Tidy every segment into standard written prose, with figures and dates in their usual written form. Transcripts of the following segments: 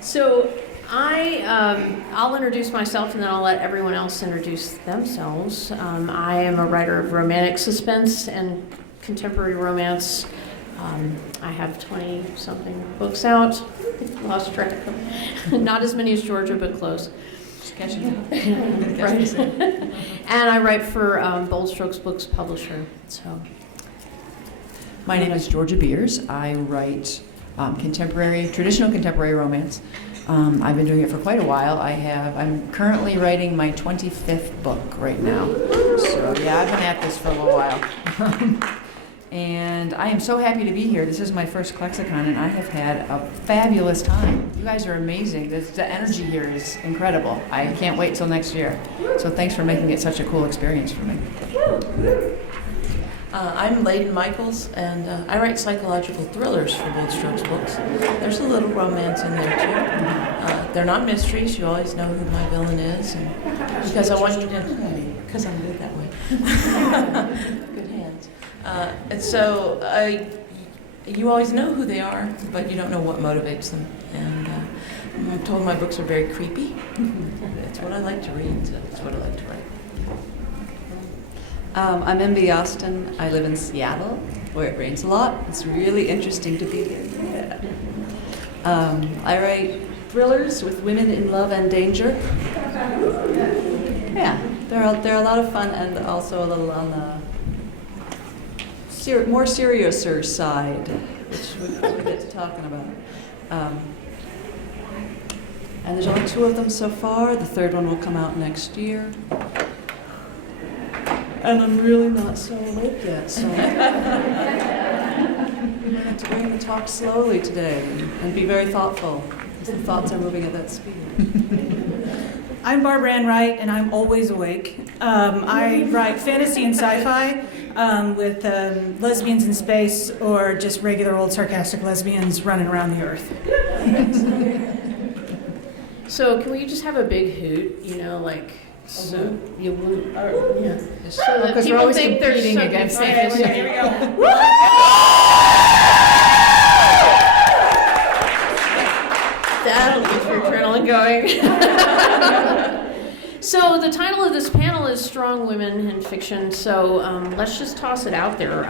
So I'll introduce myself and then I'll let everyone else introduce themselves. I am a writer of romantic suspense and contemporary romance. I have 20-something books out. Lost track. Not as many as Georgia, but close. Right. And I write for Bold Strokes Books publisher. So, My name is Georgia Beers. I write traditional contemporary romance. I've been doing it for quite a while. I'm currently writing my 25th book right now. So yeah, I've been at this for a little while. And I am so happy to be here. This is my first ClexaCon, and I have had a fabulous time. You guys are amazing. The energy here is incredible. I can't wait till next year. So thanks for making it such a cool experience for me. I'm Laydin Michaels, and I write psychological thrillers for Bold Strokes Books. There's a little romance in there, too. They're not mysteries. You always know who my villain is, and because I want you to, because I'm good that way. Good hands. And so you always know who they are, but you don't know what motivates them. And I'm told my books are very creepy. It's what I like to read, so it's what I like to write. I'm MB Austin. I live in Seattle, where it rains a lot. It's really interesting to be here. I write thrillers with women in love and danger. Yeah, they're a lot of fun and also a little on the more seriouser side, which we get to talking about. And there's only 2 of them so far. The 3rd one will come out next year. And I'm really not so awake yet, so I'm going to bring the talk slowly today and be very thoughtful, because the thoughts are moving at that speed. I'm Barbara Ann Wright, and I'm always awake. I write fantasy and sci-fi with lesbians in space or just regular old sarcastic lesbians running around the earth. so can we just have a big hoot? So you wouldn't, yeah. So that Because we're people always think there's competing something. against Okay, each other. here we go. That'll get your adrenaline going. So the title of this panel is Strong Women in Fiction. So let's just toss it out there.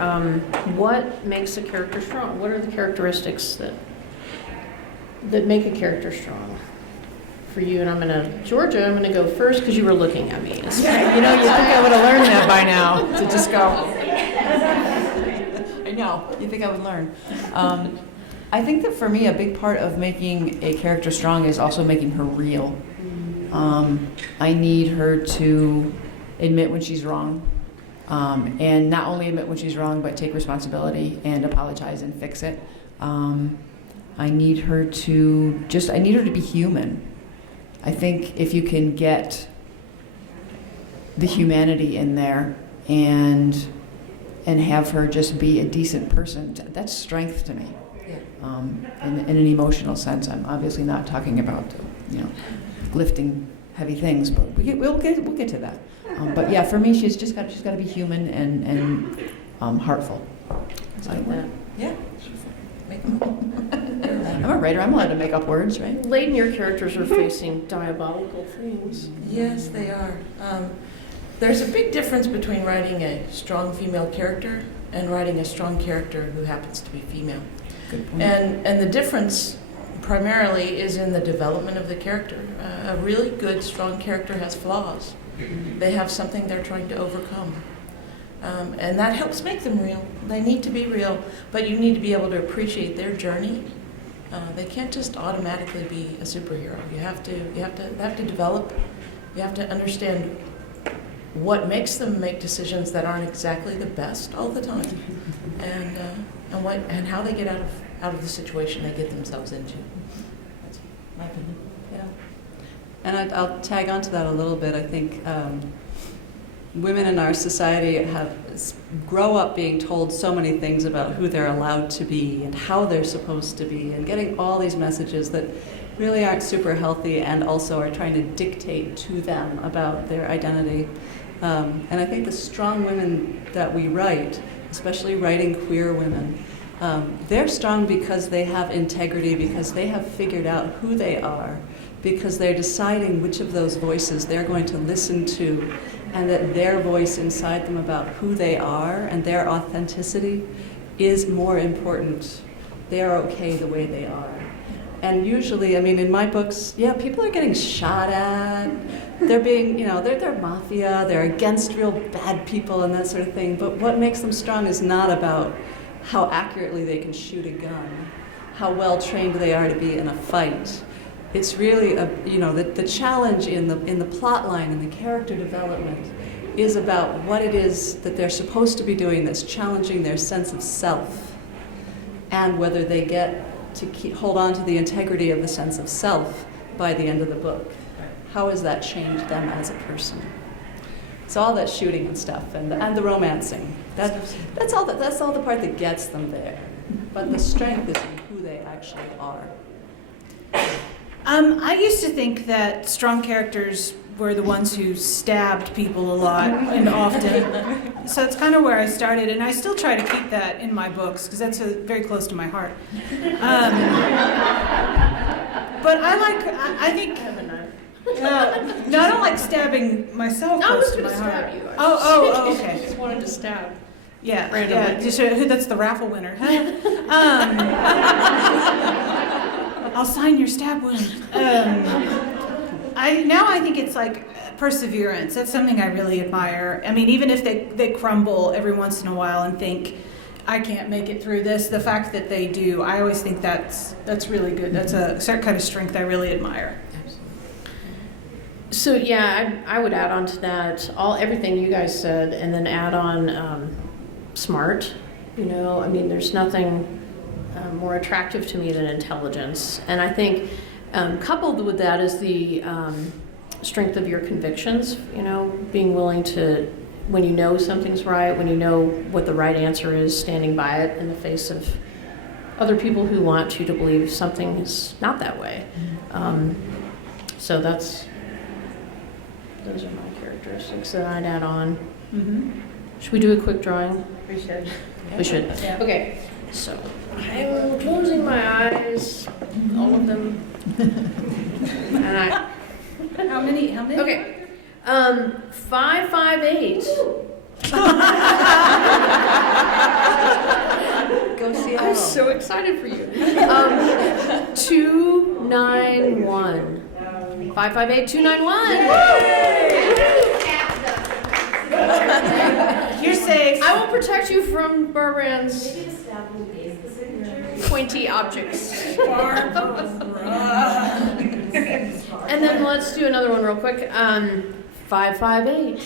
What makes a character strong? What are the characteristics that make a character strong? For you, and Georgia, I'm gonna go first because you were looking at me. You think I would have learned that by now, to just go. I know, you think I would learn. I think that for me, a big part of making a character strong is also making her real. I need her to admit when she's wrong, and not only admit when she's wrong, but take responsibility and apologize and fix it. I need her to be human. I think if you can get the humanity in there and have her just be a decent person, that's strength to me. Yeah. In an emotional sense, I'm obviously not talking about lifting heavy things, but we'll get to that. But yeah, for me, she's got to be human and heartful. Like that. Yeah. Make them. I'm a writer. I'm allowed to make up words, right? Laydin, your characters are facing diabolical things. Yes, they are. There's a big difference between writing a strong female character and writing a strong character who happens to be female. Good point. And the difference primarily is in the development of the character. A really good, strong character has flaws. They have something they're trying to overcome. And that helps make them real. They need to be real, but you need to be able to appreciate their journey. They can't just automatically be a superhero. You have to develop. You have to understand what makes them make decisions that aren't exactly the best all the time, and how they get out of the situation they get themselves into. That's my opinion. Yeah. And I'll tag on to that a little bit. I think women in our society grow up being told so many things about who they're allowed to be and how they're supposed to be, and getting all these messages that really aren't super healthy and also are trying to dictate to them about their identity. And I think the strong women that we write, especially writing queer women, They're strong because they have integrity, because they have figured out who they are, because they're deciding which of those voices they're going to listen to, and that their voice inside them about who they are and their authenticity is more important. They are okay the way they are. And usually, I mean, in my books, yeah, people are getting shot at. They're being, they're mafia, they're against real bad people and that sort of thing. But what makes them strong is not about how accurately they can shoot a gun, how well trained they are to be in a fight. It's really, the challenge in the plot line and the character development is about what it is that they're supposed to be doing that's challenging their sense of self, and whether they get to hold on to the integrity of the sense of self by the end of the book. How has that changed them as a person? It's all that shooting and stuff, and the romancing. That's all the part that gets them there. But the strength is in who they actually are. I used to think that strong characters were the ones who stabbed people a lot and often. So it's kind of where I started, and I still try to keep that in my books because that's very close to my heart. But I think. No, I don't like stabbing myself close to my heart. Stab you. Oh, okay. I just wanted to stab. Yeah, Randomly. yeah. That's the raffle winner. I'll sign your stab wound. I think it's like perseverance. That's something I really admire. I mean, even if they crumble every once in a while and think, I can't make it through this, the fact that they do, I always think that's really good. That's a certain kind of strength I really admire. So yeah, I would add on to that everything you guys said, and then add on smart. I mean, there's nothing more attractive to me than intelligence, and I think coupled with that is the strength of your convictions. Being willing to, when you know something's right, when you know what the right answer is, standing by it in the face of other people who want you to believe something is not that way. So those are my characteristics that I'd add on. Mm-hmm. Should we do a quick drawing? We should. We should. Yeah. Okay, so I'm closing my eyes, all of them. And How many? okay, 558. Go see I'm so excited for you. 291. 558 291. You're safe. I will protect you from Barbara's pointy objects. And then let's do another one real quick. 558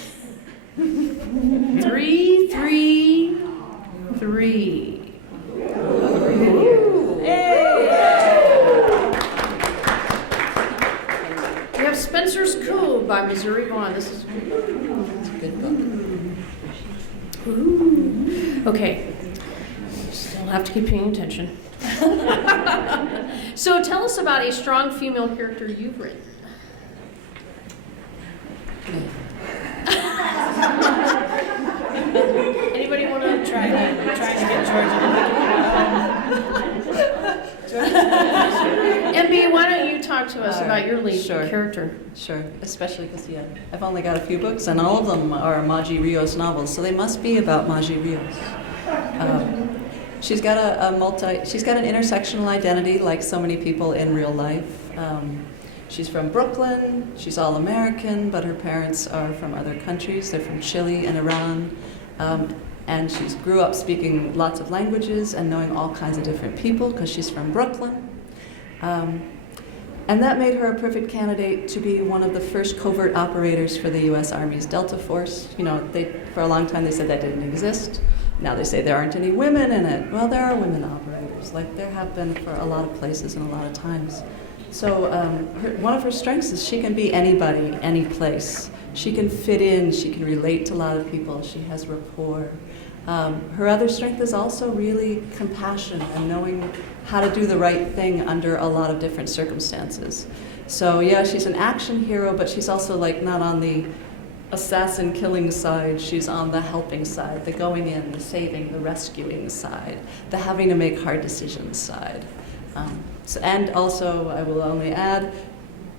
333. We have Spencer's Code by Missouri Vaughn. This is a good book. Ooh. Okay. Still have to keep paying attention. So tell us about a strong female character you've written. Anybody want to Trying to get MB, why don't you talk to us about your lead Sure. character? Sure, especially because, I've only got a few books, and all of them are Maji Rios novels, so they must be about Maji Rios. She's got she's got an intersectional identity, like so many people in real life. She's from Brooklyn, she's all-American, but her parents are from other countries. They're from Chile and Iran. And she grew up speaking lots of languages and knowing all kinds of different people because she's from Brooklyn. And that made her a perfect candidate to be one of the first covert operators for the U.S. Army's Delta Force. For a long time they said that didn't exist. Now they say there aren't any women in it. Well, there are women operators, like there have been for a lot of places and a lot of times. So one of her strengths is she can be anybody, any place. She can fit in, she can relate to a lot of people, she has rapport. Her other strength is also really compassion and knowing how to do the right thing under a lot of different circumstances. So yeah, she's an action hero, but she's also like not on the assassin killing side, she's on the helping side, the going in, the saving, the rescuing side, the having to make hard decisions side. And also, I will only add,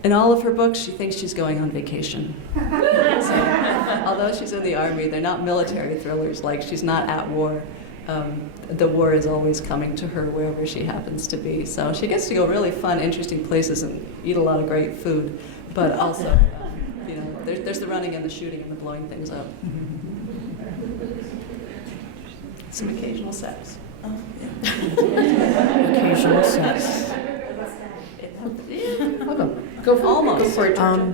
in all of her books, she thinks she's going on vacation. So, although she's in the army, they're not military thrillers, like she's not at war. The war is always coming to her wherever she happens to be. So she gets to go really fun, interesting places and eat a lot of great food. But also, there's the running and the shooting and the blowing things up. Some occasional sex. Occasional sex. Go for it, Georgia.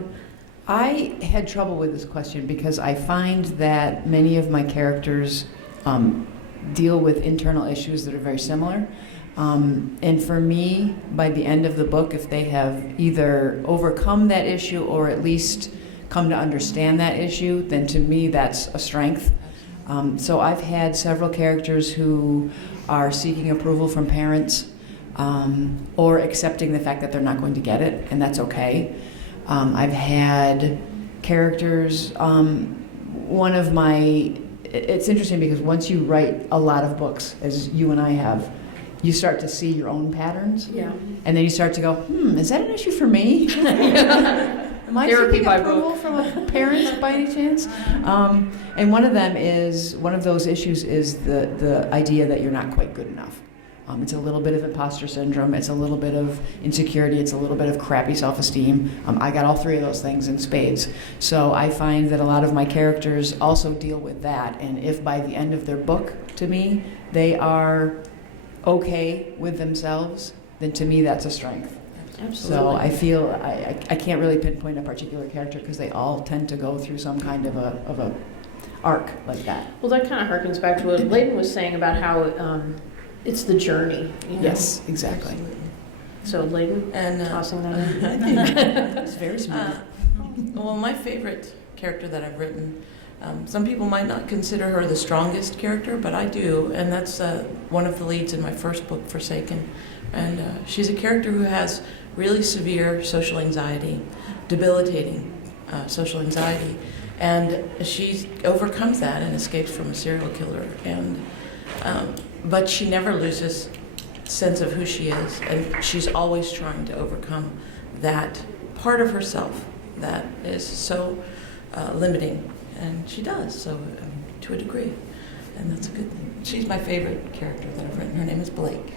I had trouble with this question because I find that many of my characters deal with internal issues that are very similar. And for me, by the end of the book, if they have either overcome that issue or at least come to understand that issue, then to me that's a strength. So I've had several characters who are seeking approval from parents or accepting the fact that they're not going to get it, and that's okay. I've had characters, it's interesting because once you write a lot of books, as you and I have, you start to see your own patterns. Yeah. And then you start to go, is that an issue for me? Am I seeking approval from a parent by any chance? And one of those issues is the idea that you're not quite good enough. It's a little bit of imposter syndrome. It's a little bit of insecurity. It's a little bit of crappy self-esteem. I got all three of those things in spades. So I find that a lot of my characters also deal with that. And if by the end of their book, to me, they are okay with themselves, then to me that's a strength. Absolutely. So I feel I can't really pinpoint a particular character because they all tend to go through some kind of a arc like that. Well, that kind of harkens back to what Laydin was saying about how it's the journey. Yes, exactly. So Laydin, And tossing that in. It's very smooth. Well, my favorite character that I've written, some people might not consider her the strongest character, but I do, and that's one of the leads in my first book, Forsaken. And she's a character who has really severe social anxiety, debilitating social anxiety, and she overcomes that and escapes from a serial killer. And but she never loses sense of who she is, and she's always trying to overcome that part of herself that is so limiting, and she does, so to a degree, and that's a good thing. She's my favorite character that I've written. Her name is Blake.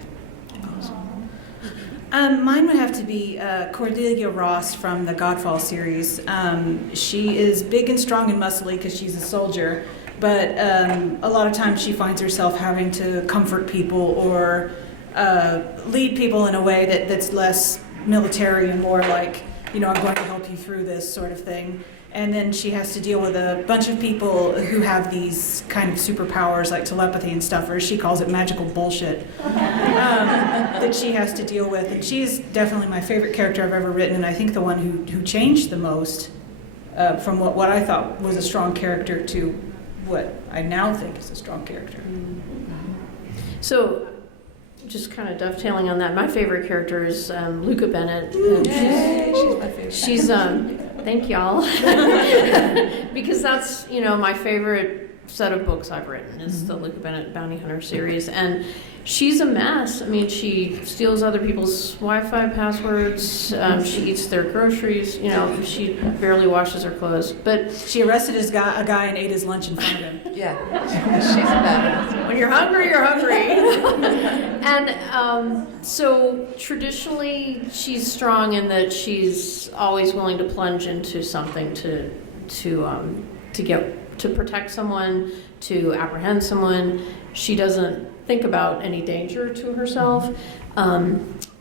Mine would have to be Cordelia Ross from the Godfall series. She is big and strong and muscly because she's a soldier, but a lot of times she finds herself having to comfort people or lead people in a way that's less military and more like, I'm going to help you through this sort of thing. And then she has to deal with a bunch of people who have these kind of superpowers like telepathy and stuff, or she calls it magical bullshit, that she has to deal with. And she's definitely my favorite character I've ever written, and I think the one who changed the most from what I thought was a strong character to what I now think is a strong character. So, just kind of dovetailing on that, my favorite character is Luca Bennett. She's my favorite. She's thank y'all, because that's my favorite set of books I've written is the Luca Bennett Bounty Hunter series, and she's a mess. I mean, she steals other people's Wi-Fi passwords. She eats their groceries. She barely washes her clothes. But She arrested a guy and ate his lunch in front of him. Yeah, she's a badass. when you're hungry, you're hungry. And so traditionally, she's strong in that she's always willing to plunge into something to protect someone, to apprehend someone. She doesn't think about any danger to herself.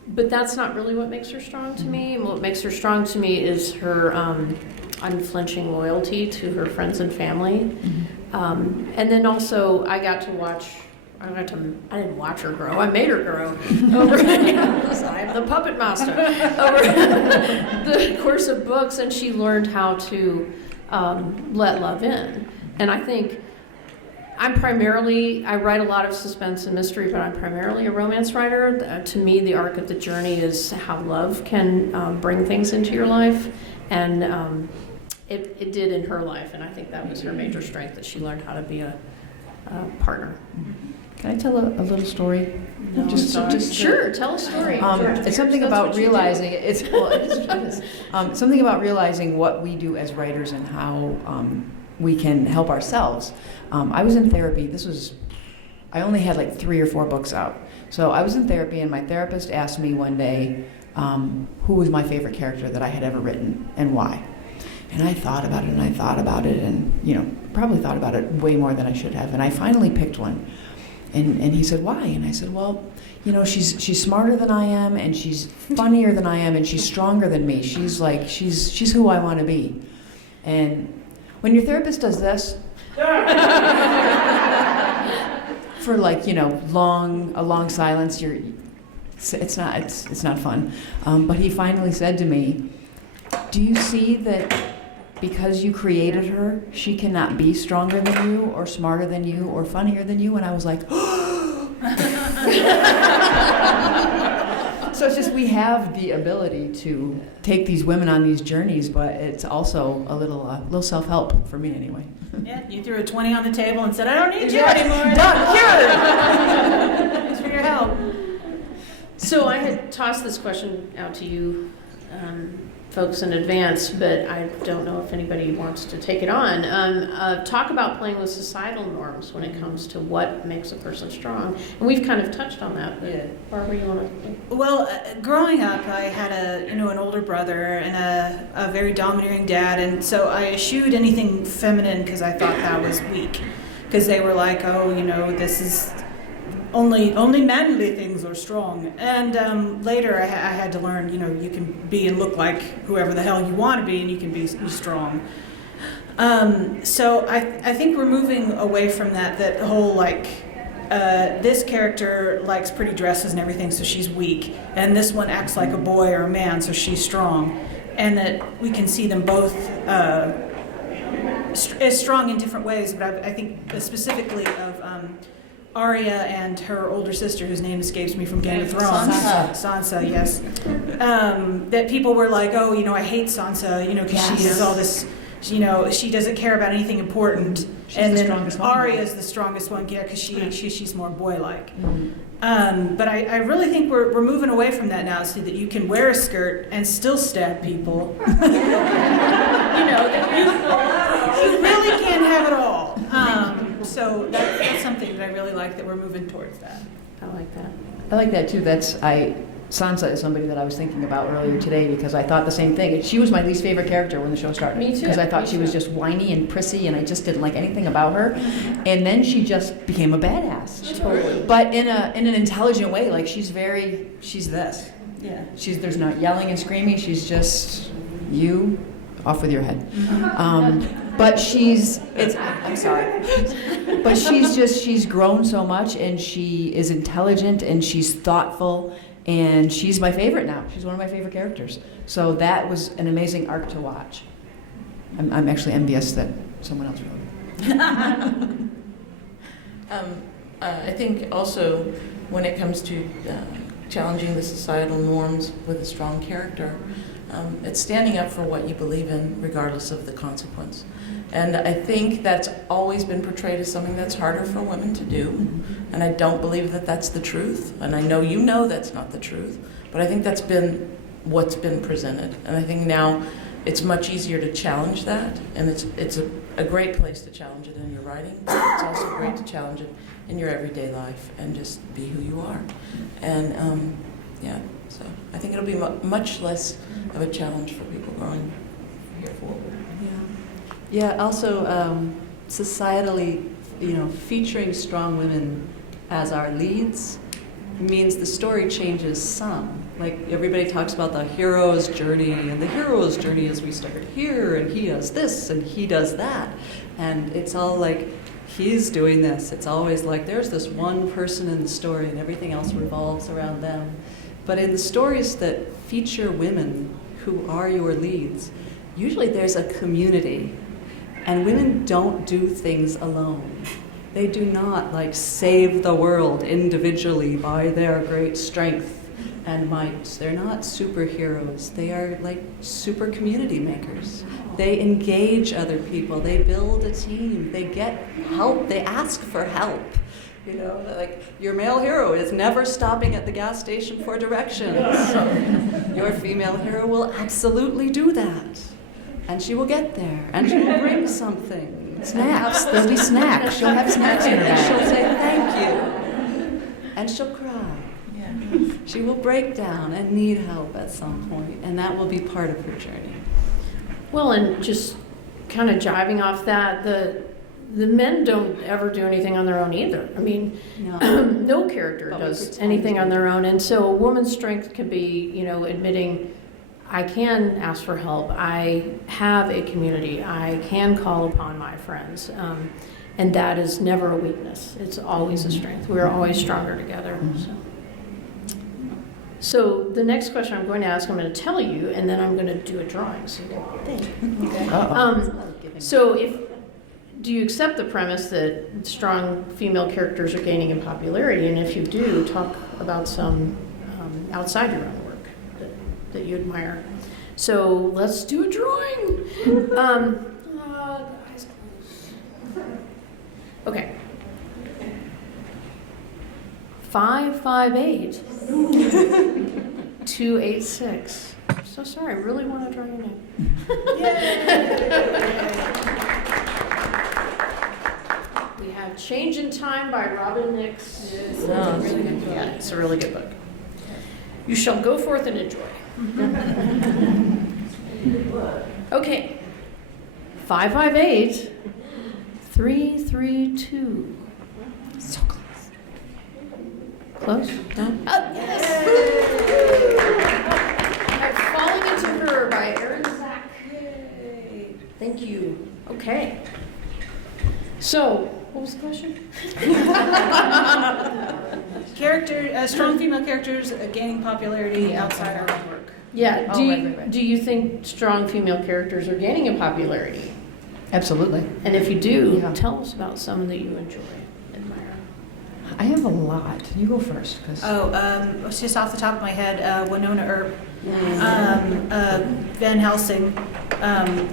But that's not really what makes her strong to me. And what makes her strong to me is her unflinching loyalty to her friends and family. And then also, I didn't watch her grow. I made her grow. Listen, I am the puppet master. Over the course of books, and she learned how to let love in. And I think I write a lot of suspense and mystery, but I'm primarily a romance writer. To me, the arc of the journey is how love can bring things into your life. And it did in her life, and I think that was her major strength, that she learned how to be a partner. Can I tell a little story? No, sure, tell a story. It's something about realizing something about realizing what we do as writers and how we can help ourselves. I was in therapy. I only had like 3 or 4 books out. So I was in therapy, and my therapist asked me one day who was my favorite character that I had ever written and why. And I thought about it, and probably thought about it way more than I should have. And I finally picked one. And he said, why? And I said, well, she's smarter than I am, and she's funnier than I am, and she's stronger than me. She's who I want to be. And when your therapist does this, for a long silence, it's not fun. But he finally said to me, do you see that because you created her, she cannot be stronger than you or smarter than you or funnier than you? And I was like, so it's just, we have the ability to take these women on these journeys, but it's also a little self-help for me anyway. Yeah, you threw a 20 on the table and said, I don't need you anymore. Done, cured. Thanks for your help. So I had tossed this question out to you folks in advance, but I don't know if anybody wants to take it on. Talk about playing with societal norms when it comes to what makes a person strong. And we've kind of touched on that, but Barbara, you want to? Well, growing up, I had an older brother and a very domineering dad, and so I eschewed anything feminine because I thought that was weak. Because they were like, this is only manly things are strong. And later I had to learn, you can be and look like whoever the hell you want to be, and you can be strong. So I think we're moving away from that whole this character likes pretty dresses and everything, so she's weak, and this one acts like a boy or a man, so she's strong, and that we can see them both as strong in different ways. But I think specifically of Arya and her older sister, whose name escapes me from Game of Thrones. Sansa, yes. That people were like, I hate Sansa, because she has all this, she doesn't care about anything important. And then Arya is the strongest one, because she's more boy-like. Mm-hmm. But I really think we're moving away from that now, so that you can wear a skirt and still stab people. You really can't have it all. So that's something that I really like, that we're moving towards that. I like that. I like that too. Sansa is somebody that I was thinking about earlier today, because I thought the same thing. She was my least favorite character when the show started. Me too. Because I thought she was just whiny and prissy, and I just didn't like anything about her. And then she just became a badass. Totally. But in an intelligent way. She's this. Yeah. There's not yelling and screaming. She's just you off with your head. But I'm sorry. But she's grown so much, and she is intelligent, and she's thoughtful, and she's my favorite now. She's one of my favorite characters. So that was an amazing arc to watch. I'm actually envious that someone else wrote it. I think also when it comes to challenging the societal norms with a strong character, it's standing up for what you believe in regardless of the consequence. And I think that's always been portrayed as something that's harder for women to do. And I don't believe that that's the truth. And I know that's not the truth. But I think that's been what's been presented. And I think now it's much easier to challenge that. And it's a great place to challenge it in your writing. It's also great to challenge it in your everyday life and just be who you are. And so I think it'll be much less of a challenge for people going here forward. Yeah, also societally, featuring strong women as our leads means the story changes some. Like, everybody talks about the hero's journey, and the hero's journey is we start here, and he does this, and he does that. And it's all like, he's doing this. It's always like there's this one person in the story, and everything else revolves around them. But in the stories that feature women who are your leads, usually there's a community. And women don't do things alone. They do not save the world individually by their great strength. and might. They're not superheroes. They are like super community makers. They engage other people. They build a team. They get help. They ask for help. You know, like your male hero is never stopping at the gas station for directions. Your female hero will absolutely do that. And she will get there. And she will bring something. Snacks. There'll be snacks. She'll have snacks in her And she'll bag. say thank you. And she'll cry. She will break down and need help at some point, and that will be part of her journey. Well, and just kind of jiving off that, the men don't ever do anything on their own either. I mean, no character But we does pretend anything to. on their own. And so a woman's strength can be, you know, admitting, I can ask for help. I have a community. I can call upon my friends. And that is never a weakness. It's always a strength. We're always stronger together. So the next question I'm going to ask, I'm going to tell you, and then I'm going to do a drawing so you can think. Uh-oh. So do you accept the premise that strong female characters are gaining in popularity? And if you do, talk about some outside your own work that you admire. So let's do a drawing. Eyes closed. Okay. 558 286. So sorry, I really want to draw your name. We have Change in Time by Robin Nix. Oh, it's really good. Yeah, it's a really good book. You shall go forth and enjoy. Okay. 558 332. So close. Close? No? Oh, yes! Falling into Her by Aaron Zach. Thank you. Okay. So, what was the question? Strong female characters gaining popularity outside our own work. Yeah, Right. do you think strong female characters are gaining in popularity? Absolutely. And if you do, Yeah. tell us about some that you enjoy, admire. I have a lot. You go first. It's just off the top of my head, Winona Earp, Van Helsing.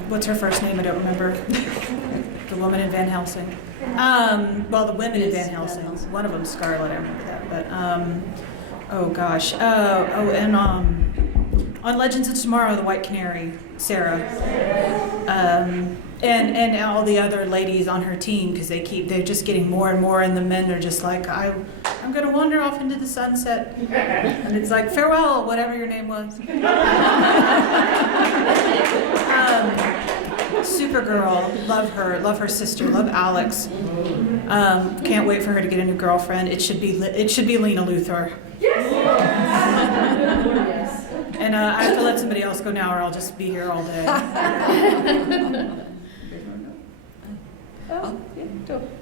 What's her first name? I don't remember. The woman in Van Helsing. The women in Van Helsing. One of them's Scarlett. I remember that. But and on Legends of Tomorrow, the White Canary, Sarah. And all the other ladies on her team, because they're just getting more and more, and the men are just like, I'm going to wander off into the sunset. And it's like, farewell, whatever your name was. Supergirl, love her sister, love Alex. Can't wait for her to get a new girlfriend. It should be Lena Luthor. Yes. And I have to let somebody else go now, or I'll just be here all day.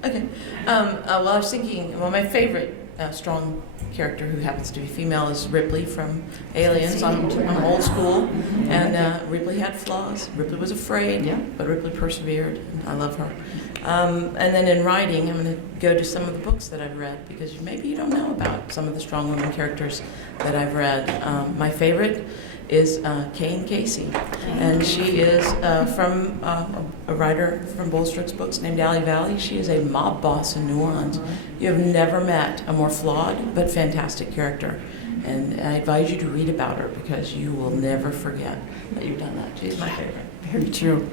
Okay. Well, I was thinking, my favorite strong character who happens to be female is Ripley from Aliens. I'm old school, and Ripley had flaws. Ripley was afraid, but Ripley persevered, and I love her. And then in writing, I'm going to go to some of the books that I've read, because maybe you don't know about some of the strong women characters that I've read. My favorite is Kane Casey, and she is from a writer from Bolstrick's books named Allie Valley. She is a mob boss in New Orleans. You have never met a more flawed but fantastic character, and I advise you to read about her, because you will never forget that you've done that. She's my favorite. Very true.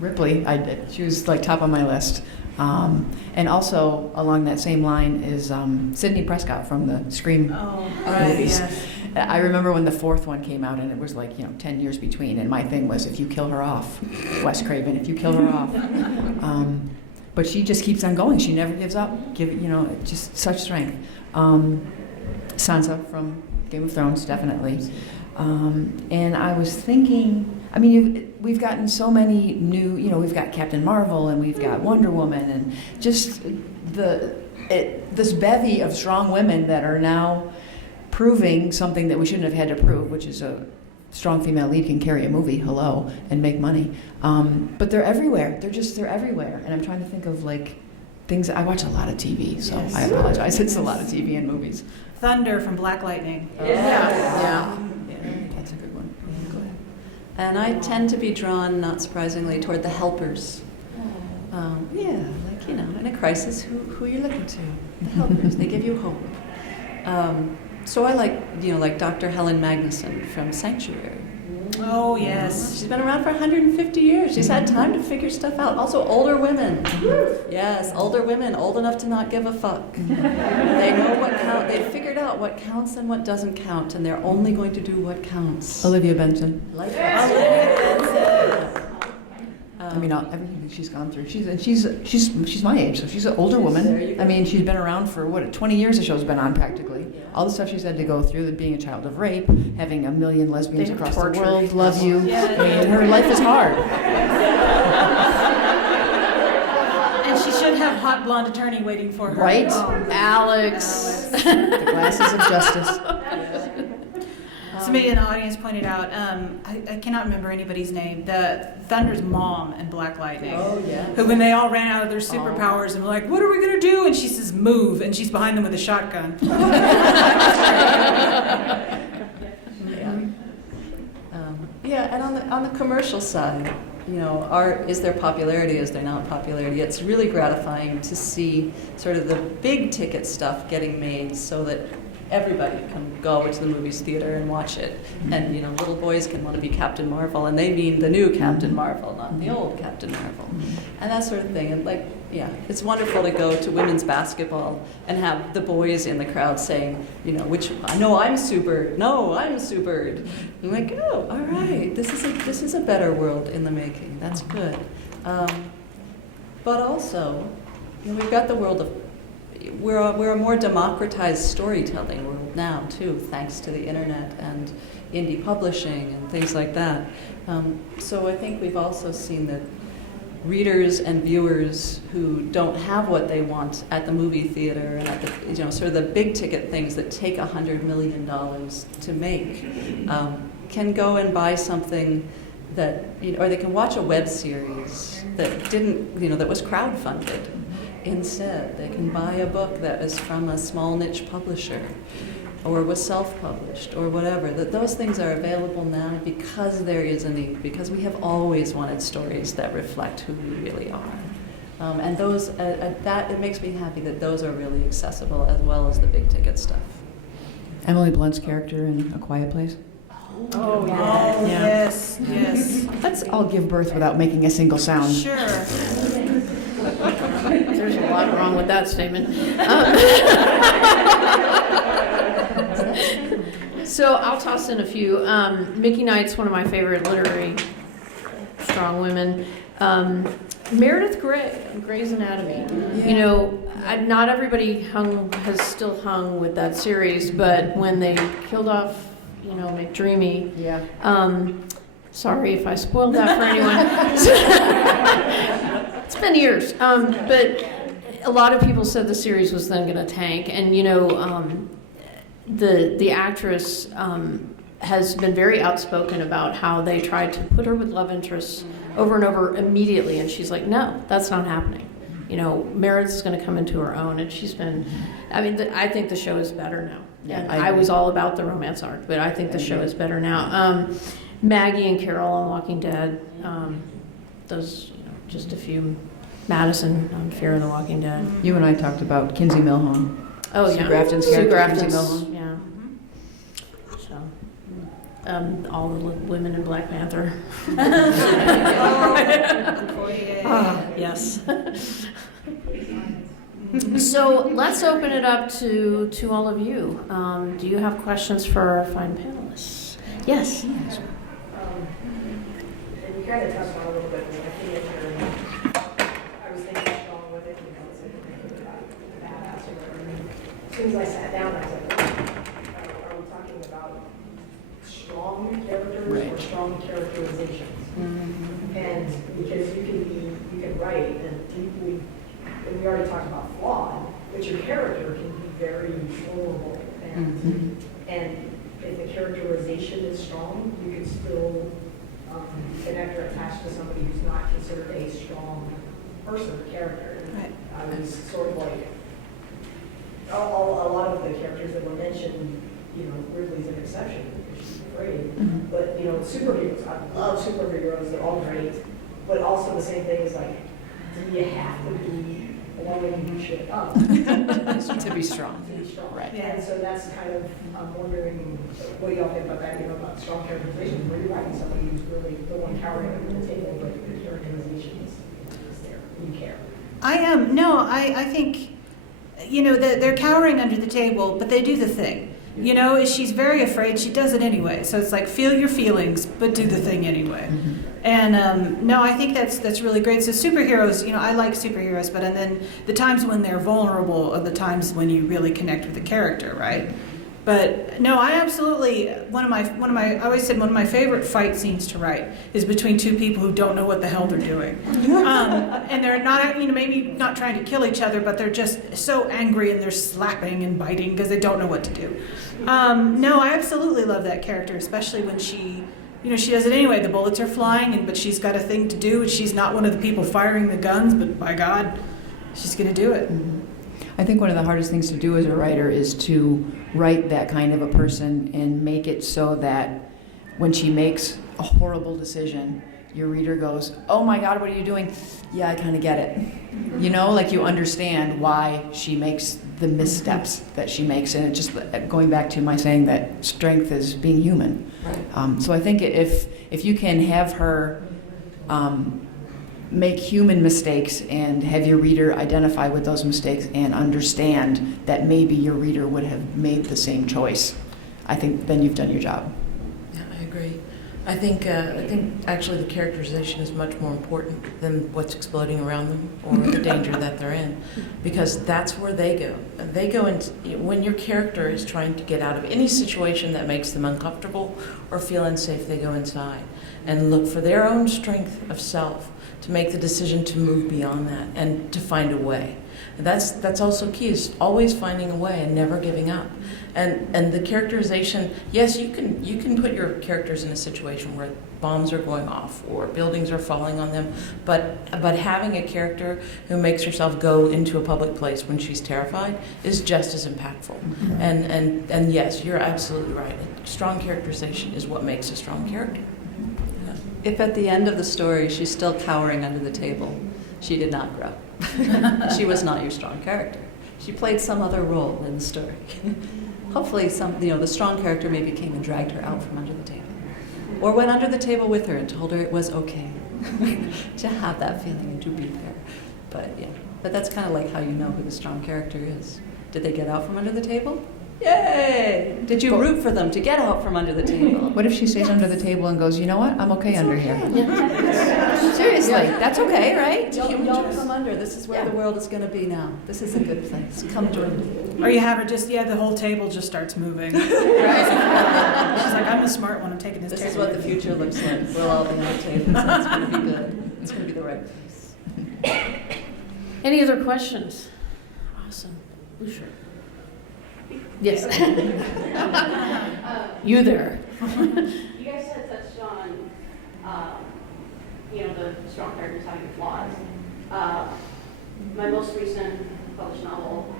Ripley, she was like top on my list. And also along that same line is Sidney Prescott from the Scream movies. Yes. I remember when the fourth one came out, and it was like 10 years between, and my thing was, if you kill her off, Wes Craven, if you kill her off. But she just keeps on going. She never gives up. Just such strength. Sansa from Game of Thrones, definitely. And I was thinking, we've gotten so many new, we've got Captain Marvel, and we've got Wonder Woman, and just this bevy of strong women that are now proving something that we shouldn't have had to prove, which is a strong female lead can carry a movie, and make money. But they're everywhere. They're everywhere. And I'm trying to think of things. I watch a lot of TV, so Yes. I apologize. It's a lot of TV and movies. Thunder from Black Lightning. Yeah. That's a good one. Go ahead. And I tend to be drawn, not surprisingly, toward the helpers. Like, in a crisis, who you're looking to? The helpers. They give you hope. So I like Dr. Helen Magnuson from Sanctuary. Oh, yes. She's been around for 150 years. She's had time to figure stuff out. Also, older women. Yes, older women, old enough to not give a fuck. They know what counts. They've figured out what counts and what doesn't count, and they're only going to do what counts. Olivia Benson. Like I mean, everything she's gone through. She's my age, so she's an older woman. I mean, she's been around for 20 years. The show's been on practically. All the stuff she's had to go through, being a child of rape, having 1 million lesbians They have across the tortured world love you. Yeah. I mean, her life is hard. And she should have hot blonde attorney waiting for her. Right? Alex. The glasses of justice. Somebody in the audience pointed out, I cannot remember anybody's name, the Thunder's mom in Black Lightning. Oh, yeah. Who, when they all ran out of their superpowers and were like, what are we going to do? And she says, move. And she's behind them with a shotgun. And on the commercial side, is there popularity? Is there not popularity? It's really gratifying to see sort of the big ticket stuff getting made so that everybody can go to the movies theater and watch it. And, little boys can want to be Captain Marvel, and they mean the new Captain Marvel, not the old Captain Marvel. And that sort of thing. And it's wonderful to go to women's basketball and have the boys in the crowd saying, no, I'm Sue-Bird. No, I'm Sue-Bird. I'm like, oh, all right, this is a better world in the making. That's good. But also, we've got the world of we're a more democratized storytelling world now too, thanks to the internet and indie publishing and things like that. So I think we've also seen that readers and viewers who don't have what they want at the movie theater and at the sort of the big ticket things that take $100 million to make can go and buy something that or they can watch a web series that didn't that was crowdfunded. Instead, they can buy a book that is from a small niche publisher or was self-published or whatever. Those things are available now because there is a need, because we have always wanted stories that reflect who we really are. And those, it makes me happy that those are really accessible as well as the big ticket stuff. Emily Blunt's character in A Quiet Place. Oh, yes. Yes. Let's all give birth without making a single sound. Sure. There's a lot wrong with that statement. So I'll toss in a few. Mickey Knight's one of my favorite literary strong women. Meredith Grey, Grey's Anatomy. Yeah. Not everybody has still hung with that series, but when they killed off, McDreamy. Yeah. Sorry if I spoiled that for anyone. It's been years. But a lot of people said the series was then going to tank. And, the actress has been very outspoken about how they tried to put her with love interests over and over immediately. And she's like, no, that's not happening. Meredith's going to come into her own. And she's been, I think the show is better now. Yeah, and I was all about the romance arc, but I think the show is better now. Maggie and Carol on Walking Dead, those, just a few. Madison on Fear of the Walking Dead. You and I talked about Kinsey Millhone. Oh, Sue yeah. Grafton's Sue character, Grafton's, Kinsey Millhone. yeah. So, all the women in Black Panther. Yes. So let's open it up to all of you. Do you have questions for our fine panelists? Yes. And you kind of touched on it a little bit, but I think I was thinking along with it, about badass or whatever. As soon as I sat down, I was like, are we talking about strong characters or strong characterizations? Mm-hmm. And because you can write and deeply, and we already talked about flawed, but your character can be very vulnerable and if the characterization is strong, you can still connect or attach to somebody who's not considered a strong person or character. Right. I was sort of like, a lot of the characters that were mentioned, you know, Ripley's an exception because she's afraid. But, you know, superheroes, I love superheroes, they're all great. But also the same thing is like, do you have to be blowing shit up To be strong. to be strong? Right. And so that's kind of, I'm wondering what y'all think about that, you know, about strong characterization. Where you're writing somebody who's really the one cowering under the table, but the characterization is there, you care. I think, you know, they're cowering under the table, but they do the thing. You know, she's very afraid. She does it anyway. So it's like, feel your feelings, but do the thing anyway. And no, I think that's really great. So superheroes, you know, I like superheroes, but and then the times when they're vulnerable are the times when you really connect with the character, right? But no, I absolutely one of my I always said one of my favorite fight scenes to write is between two people who don't know what the hell they're doing, and they're not, you know, maybe not trying to kill each other, but they're just so angry and they're slapping and biting because they don't know what to do. No, I absolutely love that character, especially when she, you know, she does it anyway. The bullets are flying, but she's got a thing to do. She's not one of the people firing the guns, but by God, she's going to do it. I think one of the hardest things to do as a writer is to write that kind of a person and make it so that when she makes a horrible decision, your reader goes, oh my God, what are you doing? Yeah, I kind of get it. You know, like you understand why she makes the missteps that she makes. And it just, going back to my saying that strength is being human. Right. So I think if you can have her make human mistakes and have your reader identify with those mistakes and understand that maybe your reader would have made the same choice, I think then you've done your job. Yeah, I agree. I think actually the characterization is much more important than what's exploding around them or the danger that they're in, because that's where they go. They go into, when your character is trying to get out of any situation that makes them uncomfortable or feel unsafe, they go inside and look for their own strength of self to make the decision to move beyond that and to find a way. That's also key, is always finding a way and never giving up. And the characterization, yes, you can put your characters in a situation where bombs are going off or buildings are falling on them, but having a character who makes herself go into a public place when she's terrified is just as impactful. And yes, you're absolutely right. Strong characterization is what makes a strong character. If at the end of the story she's still cowering under the table, she did not grow. She was not your strong character. She played some other role in the story. Hopefully the strong character maybe came and dragged her out from under the table. Or went under the table with her and told her it was okay to have that feeling and to be there. But that's kind of like how you know who the strong character is. Did they get out from under the table? Yay! Did you root for them to get out from under the table? What if she stays under the table and goes, you know what, I'm okay under here? Seriously, that's okay, right? Y'all come under. This is where the world is going to be now. This is a good place. Come join me. Or you have her just, the whole table just starts moving. She's like, I'm the smart one, I'm taking this This table. is what the future looks like. We'll all be on tables. It's going to be good. It's going to be the right place. Any other questions? Awesome. Blue shirt. Yes. You there. You guys had touched on, the strong characters having flaws. My most recent published novel,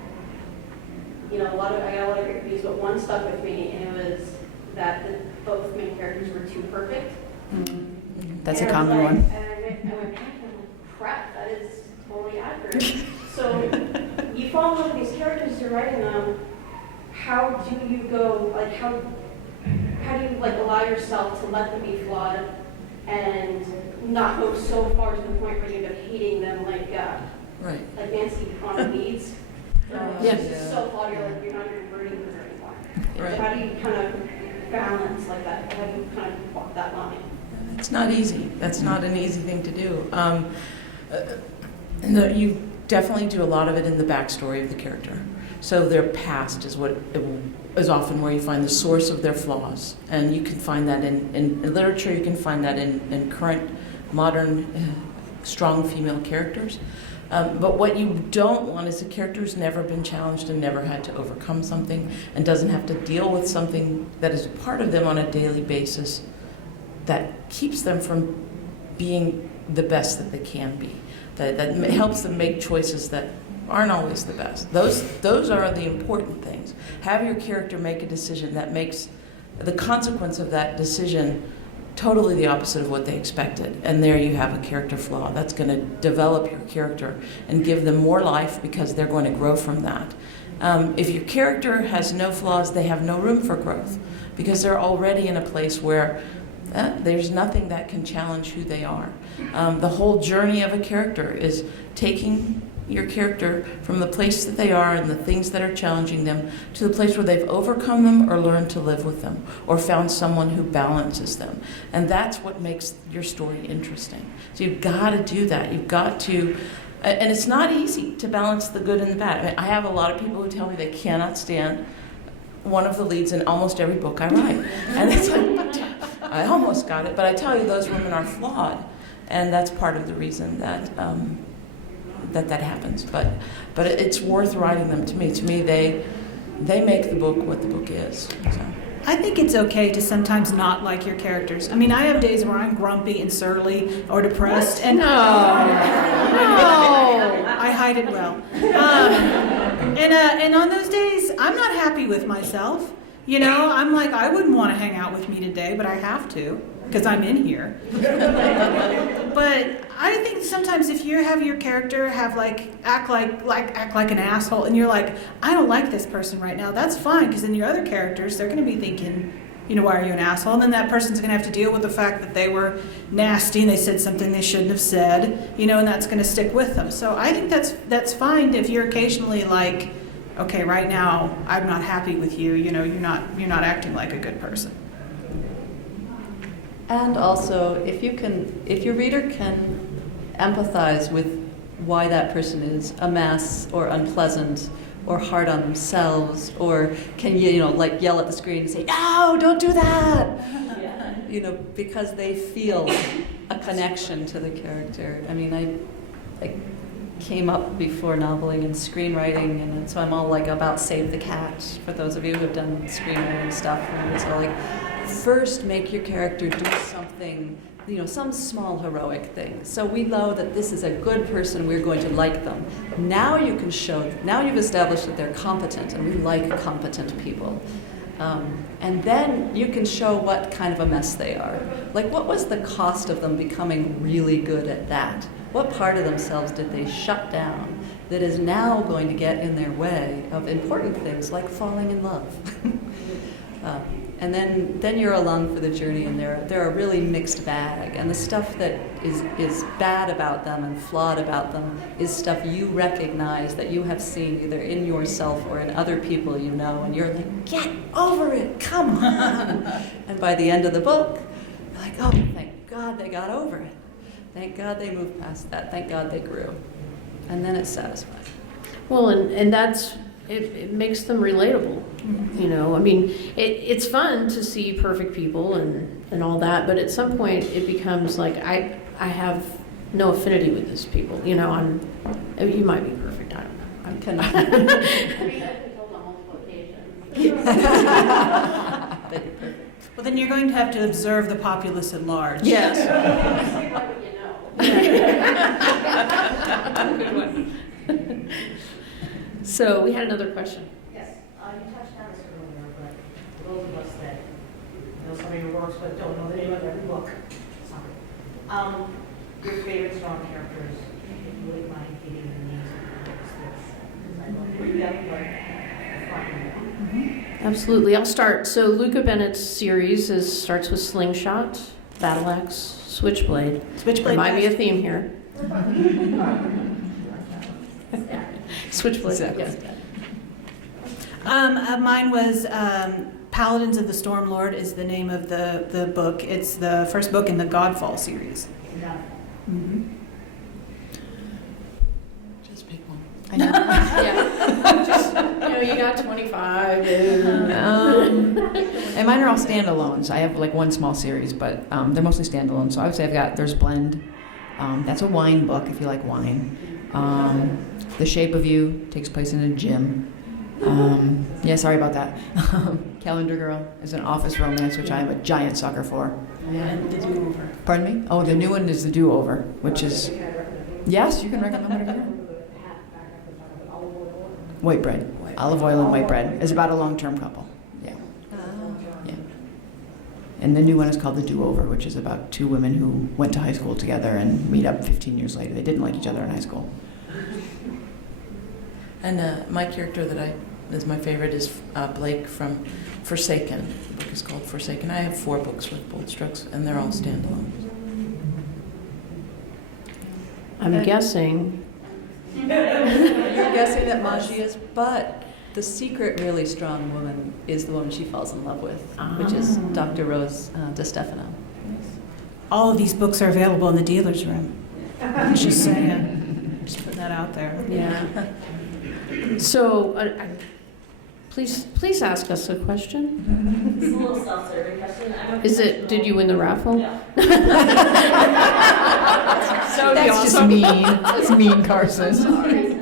I got a lot of great reviews, but one stuck with me, and it was that both main characters were too perfect. That's and a I was common like- one. And I went, crap, that is totally accurate. So you fall in love with these characters, you're writing them. How do you go, how do you allow yourself to let them be flawed and not go so far to the point where you end up hating them like Nancy on Leeds? It's just so flawed, you're not even rooting for her anymore. Right. So how do you kind of balance like that? How do you kind of walk that line? It's not easy. That's not an easy thing to do. You definitely do a lot of it in the backstory of the character. So their past is is often where you find the source of their flaws. And you can find that in literature, you can find that in current, modern, strong female characters. But what you don't want is a character who's never been challenged and never had to overcome something and doesn't have to deal with something that is part of them on a daily basis that keeps them from being the best that they can be. That helps them make choices that aren't always the best. Those are the important things. Have your character make a decision that makes the consequence of that decision totally the opposite of what they expected. And there you have a character flaw. That's going to develop your character and give them more life because they're going to grow from that. If your character has no flaws, they have no room for growth because they're already in a place where there's nothing that can challenge who they are. The whole journey of a character is taking your character from the place that they are and the things that are challenging them to the place where they've overcome them or learned to live with them or found someone who balances them. And that's what makes your story interesting. So you've got to do that. You've got to, and it's not easy to balance the good and the bad. I mean, I have a lot of people who tell me they cannot stand one of the leads in almost every book I write. And it's like, I almost got it, but I tell you, those women are flawed. And that's part of the reason that that happens. But it's worth writing them to me. To me, they make the book what the book is. So. I think it's okay to sometimes not like your characters. I mean, I have days where I'm grumpy and surly or depressed, and No. I hide it well. And on those days, I'm not happy with myself. You know, I'm like, I wouldn't want to hang out with me today, but I have to because I'm in here. But I think sometimes if you have your character act like an asshole, and you're like, I don't like this person right now, that's fine, because then your other characters, they're going to be thinking, you know, why are you an asshole? And then that person's going to have to deal with the fact that they were nasty and they said something they shouldn't have said, you know, and that's going to stick with them. So I think that's fine if you're occasionally like, okay, right now I'm not happy with you, you know, you're not acting like a good person. And also, if your reader can empathize with why that person is a mess or unpleasant or hard on themselves, or can like yell at the screen and say, "No, don't do that," you know, because they feel a connection to the character. I mean, I came up before noveling and screenwriting, and so I'm all like about Save the Cat, for those of you who have done screenwriting stuff. And it's all like, first make your character do something, you know, some small heroic thing. So we know that this is a good person, we're going to like them. Now you can now you've established that they're competent, and we like competent people. And then you can show what kind of a mess they are. Like, what was the cost of them becoming really good at that? What part of themselves did they shut down that is now going to get in their way of important things like falling in love? And then you're along for the journey, and they're a really mixed bag. And the stuff that is bad about them and flawed about them is stuff you recognize that you have seen either in yourself or in other people you know, and you're like, get over it, come on. And by the end of the book, you're like, oh, thank God they got over it. Thank God they moved past that. Thank God they grew. And then it's satisfying. Well, and that's, it makes them relatable. You know, I mean, it's fun to see perfect people and all that, but at some point it becomes like, I have no affinity with these people. You know, I mean, you might be perfect, I don't know. I cannot. I mean, I've been told on multiple occasions. That you're perfect. Well, then you're going to have to observe the populace at large. Yes. Why would you know? Good one. So we had another question. Yes, you touched on this earlier, but for those of us that know some of your works but don't know the name of every book, sorry. Your favorite strong characters, if you wouldn't mind giving the names of the books, because I don't read them, but I find them. Absolutely. I'll start. So Luca Bennett's series starts with Slingshot, Battle Axe, Switchblade. There might be a theme here. Switchblade, Exactly. yes. Mine was Paladins of the Stormlord is the name of the book. It's the first book in the Godfall series. Yeah. Mm-hmm. Just pick one. I know. Yeah. Just, you know, you got 25. And mine are all standalones. I have like one small series, but they're mostly standalone. So I would say there's Blend. That's a wine book if you like wine. The Shape of You takes place in a gym. Yeah, sorry about that. Calendar Girl is an office romance, which I am a giant sucker for. And the do-over. Pardon me? Oh, the new one is the do-over, which is... Yes, you can recommend whatever you want. White bread. Olive oil and white bread. It's about a long-term couple. Yeah. Yeah. And the new one is called The Do-Over, which is about two women who went to high school together and meet up 15 years later. They didn't like each other in high school. And my character that is my favorite is Blake from Forsaken. The book is called Forsaken. I have 4 books with Bold Strokes, and they're all standalone. I'm guessing. You're guessing that Maji is, but the secret really strong woman is the woman she falls in love with, which is Dr. Rose DeStefano. All of these books are available in the dealer's room. Just saying. Just putting that out there. Yeah. So, please ask us a question. It's a little self-serving question. Is it, did you win the raffle? No. That's just mean. That's mean, Carsen. Sorry. Here's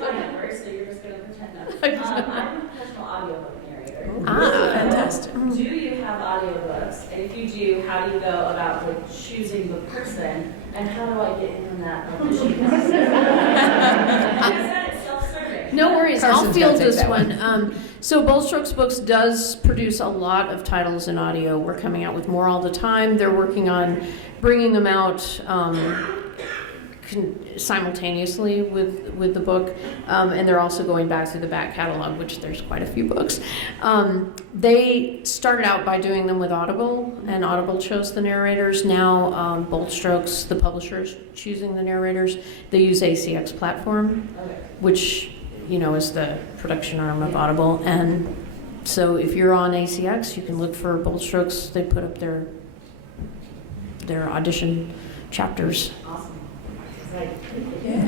my number, so you're just going to pretend no. I'm a professional audiobook narrator. Fantastic. Do you have audiobooks? And if you do, how do you go about like choosing the person? And how do I get in that audition? Because that is self-serving. No worries, I'll Carsen's field gotta take this that one. So Bold Strokes Books does produce a lot of titles in audio. We're coming out with more all the time. They're working on bringing them out simultaneously with the book, and they're also going back through the back catalog, which there's quite a few books. They started out by doing them with Audible, and Audible chose the narrators. Now Bold Strokes, the publishers, choosing the narrators. They use ACX platform, which is the production arm of Audible. And so if you're on ACX, you can look for Bold Strokes. They put up their audition chapters. Awesome. Right.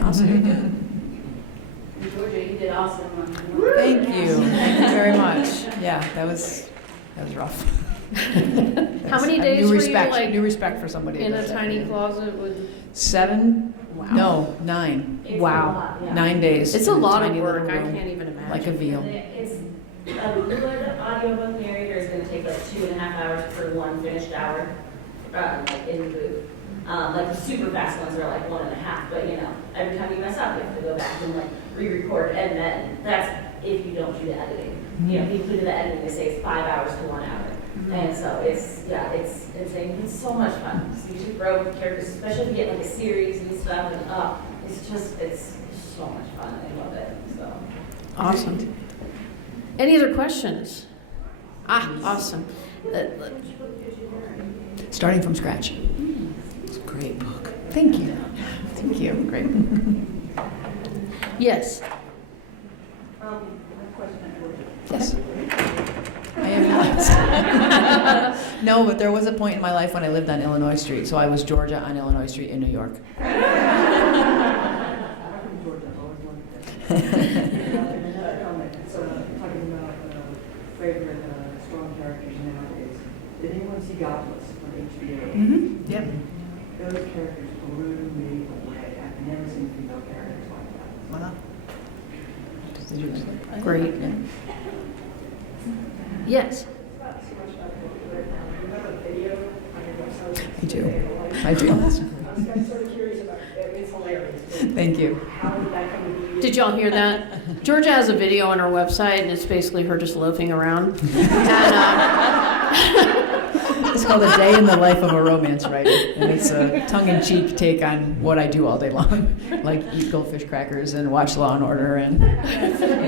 Awesome. Georgia, you did awesome. Thank you. Thank you very much. Yeah, that was rough. How many days new were respect, you like new respect for somebody in who a does that. tiny closet with? 7? Wow. No, 9. It's Wow. a lot, yeah. 9 days. It's a in lot of tiny work. little I room, can't even imagine. like a veal. It's a good audiobook narrator is going to take like 2.5 hours per one finished hour, like in the booth. Like the super fast ones are like 1.5, but every time you mess up, you have to go back and like re-record, and then that's if you don't do the editing. If you do the editing, they say it's 5 hours to 1 hour. And so it's insane. It's so much fun. So you should grow with characters, especially if you get like a series and stuff, and it's so much fun. I love it. So Awesome. Any other questions? Awesome. Starting from scratch. It's a great book. Thank you. Thank you. Great. Yes. Yes. I am not. No, but there was a point in my life when I lived on Illinois Street, so I was Georgia on Illinois Street in New York. So, talking about favorite strong characters nowadays, did anyone see Godless on HBO? Mm-hmm. Yep. Those characters blew me away. I've never seen female characters like that. Wow. Great. Yes. I do. I do. I was sort of curious about it. It's hilarious. Thank you. How did that come to be? Did y'all hear that? Georgia has a video on her website, and it's basically her just loafing around. It's called A Day in the Life of a Romance Writer, and it's a tongue-in-cheek take on what I do all day long, like eat goldfish crackers and watch Law and Order and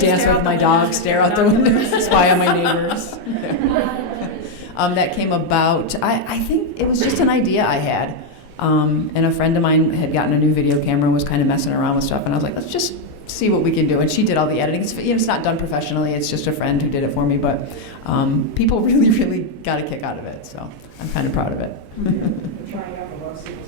dance with my dog, stare out the window, spy on my neighbors. That came about, I think it was just an idea I had, and a friend of mine had gotten a new video camera and was kind of messing around with stuff, and I was like, let's just see what we can do. And she did all the editing. It's not done professionally. It's just a friend who did it for me. But people really, really got a kick out of it. So I'm kind of proud of it. Trying out the love sequels.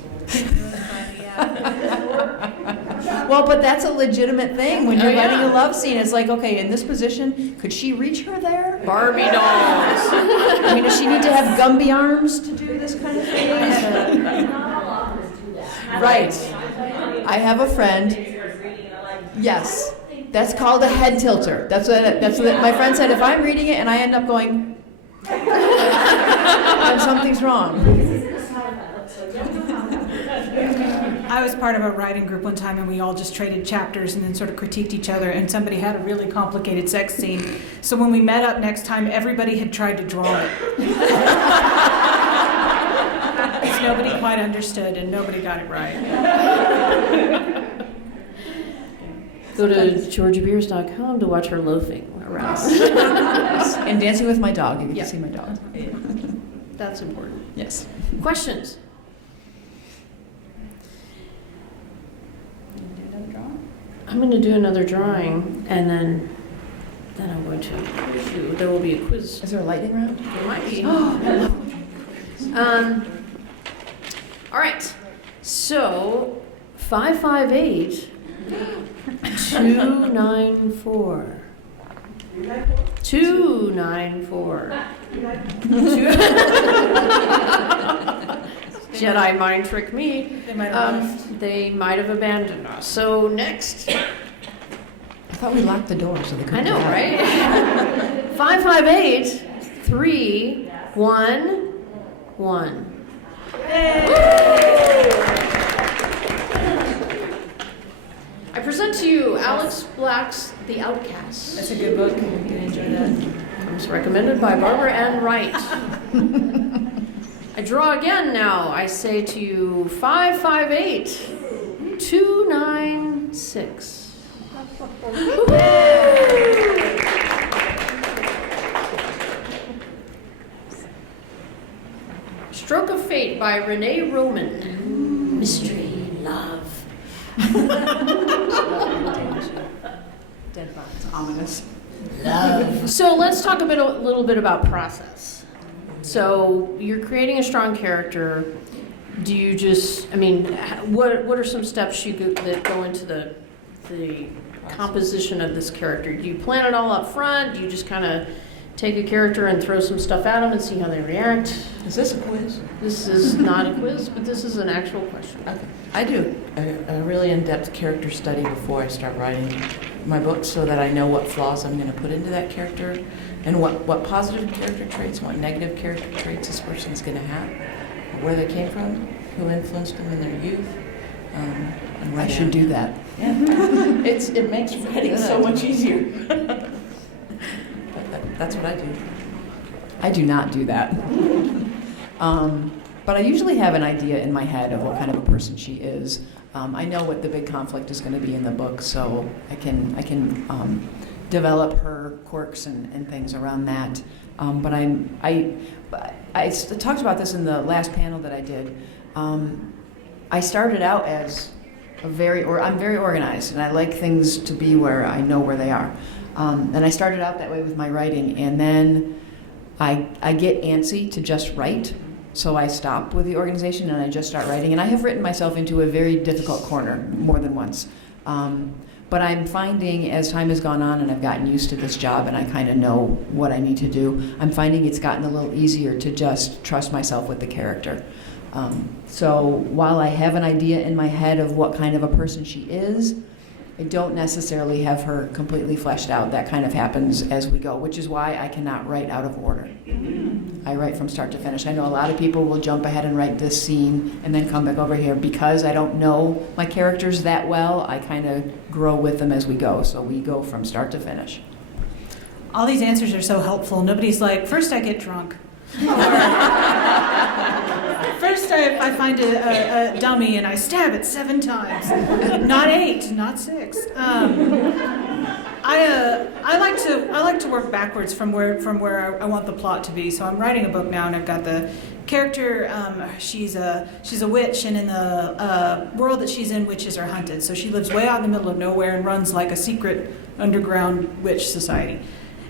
Well, but that's a legitimate thing when you're Oh, yeah. writing a love scene. It's like, okay, in this position, could she reach her there? Barbie dolls. I mean, does she need to have Gumby arms to do this kind of thing? not all authors do that. Right. I have a friend. Reading and I'm like, Yes. I don't think That's called a head tilter. That's what my friend said. If I'm reading it and I end up going, then something's wrong. I was part of a writing group one time, and we all just traded chapters and then sort of critiqued each other, and somebody had a really complicated sex scene. So when we met up next time, everybody had tried to draw it. Because nobody quite understood, and nobody got it right. Go to georgiabeers.com to watch her loafing around. And dancing with my dog. You get Yeah. to see my dog. That's important. Yes. Questions? I'm going to do another drawing, and then I'm going to quiz you. There will be a quiz. Is there a lightning round? There might be. All right. So 558 294. 294. Jedi mind trick me. They might have left. They might have abandoned us. So next, I thought we locked the door so they couldn't I know, get out. right? 558 311. I present to you Alex Black's The Outcast. That's a good book. You can enjoy that. Comes recommended by Barbara Ann Wright. I draw again now. I say to you 558 296. Stroke of Fate by Renee Roman. Mystery, love. Dead bodies. Ominous. So let's talk a little bit about process. So you're creating a strong character. Do you just, what are some steps that go into the composition of this character? Do you plan it all up front? Do you just kind of take a character and throw some stuff at them and see how they react? Is this a quiz? This is not a quiz, but this is an actual question. Okay. I do a really in-depth character study before I start writing my book so that I know what flaws I'm going to put into that character and what positive character traits and what negative character traits this person's going to have, where they came from, who influenced them in their youth. And I should do that. Yeah. It makes writing so much easier. That's what I do. I do not do that. But I usually have an idea in my head of what kind of a person she is. I know what the big conflict is going to be in the book, so I can develop her quirks and things around that. But I talked about this in the last panel that I did. I started out as I'm very organized, and I like things to be where I know where they are. And I started out that way with my writing, and then I get antsy to just write, so I stop with the organization and I just start writing. And I have written myself into a very difficult corner more than once. But I'm finding as time has gone on and I've gotten used to this job and I kind of know what I need to do, I'm finding it's gotten a little easier to just trust myself with the character. So while I have an idea in my head of what kind of a person she is, I don't necessarily have her completely fleshed out. That kind of happens as we go, which is why I cannot write out of order. I write from start to finish. I know a lot of people will jump ahead and write this scene and then come back over here. Because I don't know my characters that well, I kind of grow with them as we go. So we go from start to finish. All these answers are so helpful. Nobody's like, first I get drunk. First I find a dummy and I stab it 7 times. Not 8, not 6. I like to work backwards from where I want the plot to be. So I'm writing a book now, and I've got the character. She's a witch, and in the world that she's in, witches are hunted. So she lives way out in the middle of nowhere and runs like a secret underground witch society.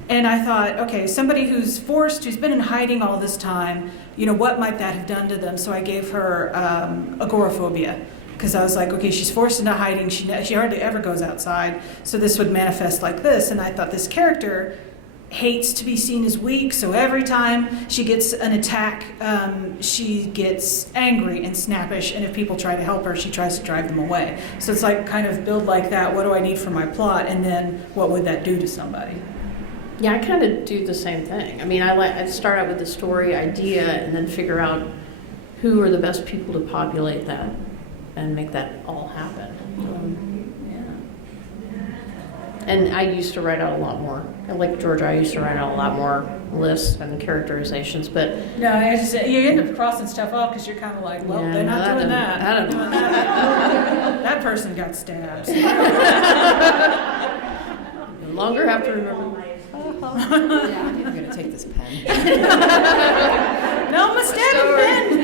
And I thought, okay, somebody who's been in hiding all this time, what might that have done to them? So I gave her agoraphobia, because I was like, okay, she's forced into hiding. She hardly ever goes outside, so this would manifest like this. And I thought this character hates to be seen as weak, so every time she gets an attack, she gets angry and snappish, and if people try to help her, she tries to drive them away. So it's like kind of build like that, what do I need for my plot, and then what would that do to somebody? Yeah, I kind of do the same thing. I mean, I start out with the story idea and then figure out who are the best people to populate that and make that all happen. And I used to write out a lot more. Like Georgia, I used to write out a lot more lists and characterizations, but No, I just, you end up crossing stuff off because you're kind of like, well, Yeah, they're not no, doing that that. didn't- They're not doing that. That person got stabbed. no longer have to remember. I'm going to take this pen. No, I'm a stabbing pen.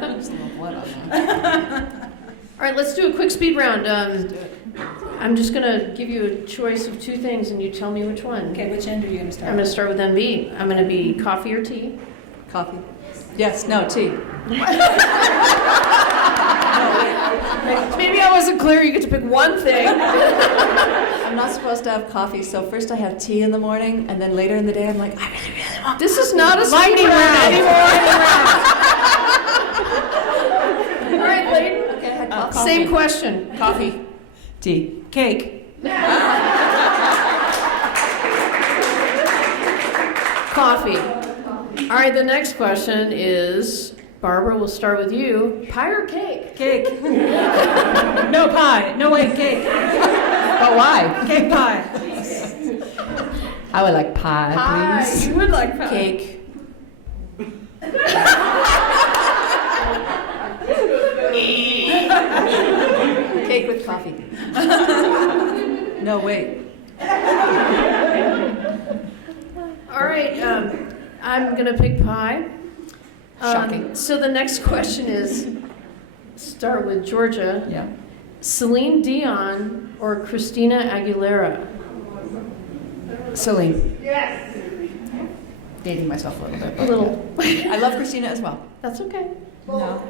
There's a little blood on there. All right, let's do a quick speed round. I'm just going to give you a choice of two things, and you tell me which one. Okay, which end are you going to start? I'm going to start with NB. I'm going to be coffee or tea. Coffee. Yes, no, tea. Maybe I wasn't clear. You get to pick one thing. I'm not supposed to have coffee, so first I have tea in the morning, and then later in the day I'm like, I really want This is not a Lightning speed round round. anymore. All right, Laydin. Okay, I had coffee. Same question. Coffee. Tea. Cake. Coffee. All right, the next question is, Barbara, we'll start with you. Pie or cake? Cake. No pie. No, wait, cake. But why? Cake pie. I would like pie, please. You would like pie. Cake. Cake with coffee. No, wait. All right, I'm going to pick pie. Shocking. So the next question is, start with Georgia. Yeah. Celine Dion or Christina Aguilera? Celine. Yes. Dating myself a little bit. A But little. yeah. I love Christina as well. That's okay. No.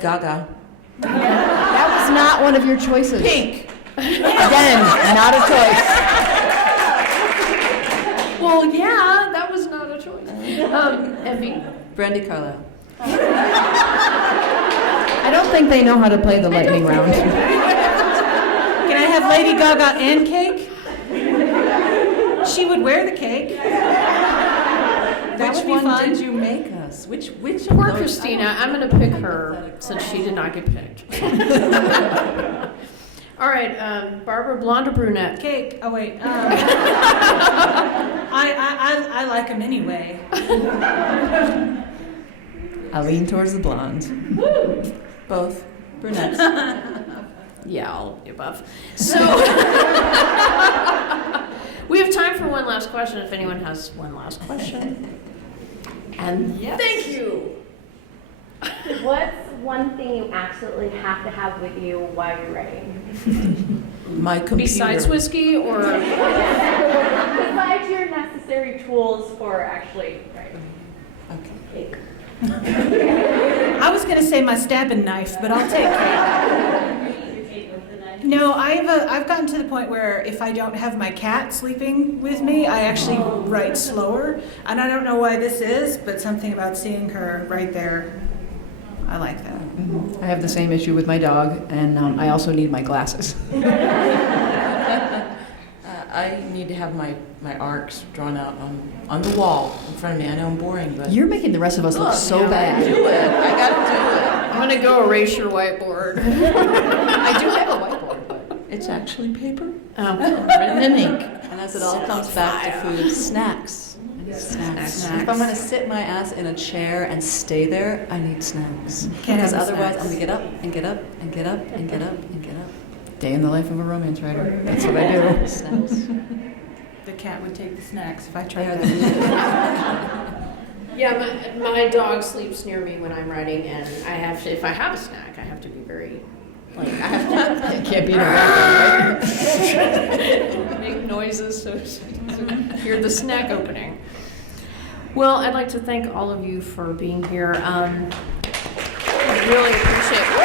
Gaga. That was not one of your choices. Pink. Again, not a choice. Well, yeah, that was not a choice. Evie. Brandy Carlisle. I don't think they know how to play the lightning round. Can I have Lady Gaga and cake? She would wear the cake. That Which would be one fun. did you make us? Which of Poor those? Christina. I'm going to pick her since she did not get picked. All right, Barbara, blonde or brunette? Cake. Oh wait. I like them anyway. I lean towards the blonde. Both. Brunettes. Yeah, all of the above. So we have time for one last question. If anyone has one last question. And thank you. What's one thing you absolutely have to have with you while you're writing? My computer. Besides whiskey or Besides your necessary tools for actually writing. Okay. I was gonna say my stabbing knife, but I'll take cake. No, I've gotten to the point where if I don't have my cat sleeping with me, I actually write slower. And I don't know why this is, but something about seeing her right there, I like that. I have the same issue with my dog, and I also need my glasses. I need to have my arcs drawn out on the wall in front of me. I know I'm boring, but You're making the rest of us look so bad. do it. I gotta do I'm going to go erase your whiteboard. I do have a whiteboard, but it. It's actually paper Oh. written in ink. And as it all comes back to food, snacks. Snacks. If I'm gonna sit my ass in a chair and stay there, I need snacks. Can't Because have otherwise, snacks. I'm gonna get up and get up and get up and get up and get up. day in the life of a romance writer. That's what I do. Snacks. The cat would take the snacks if I They tried are that. Yeah, my dog sleeps near me when I'm writing, and I have to, if I have a snack, I have to be very, like, I have It can't be in a background, to make noises so she doesn't hear the snack opening. Well, I'd like to thank all of you for being here. I really appreciate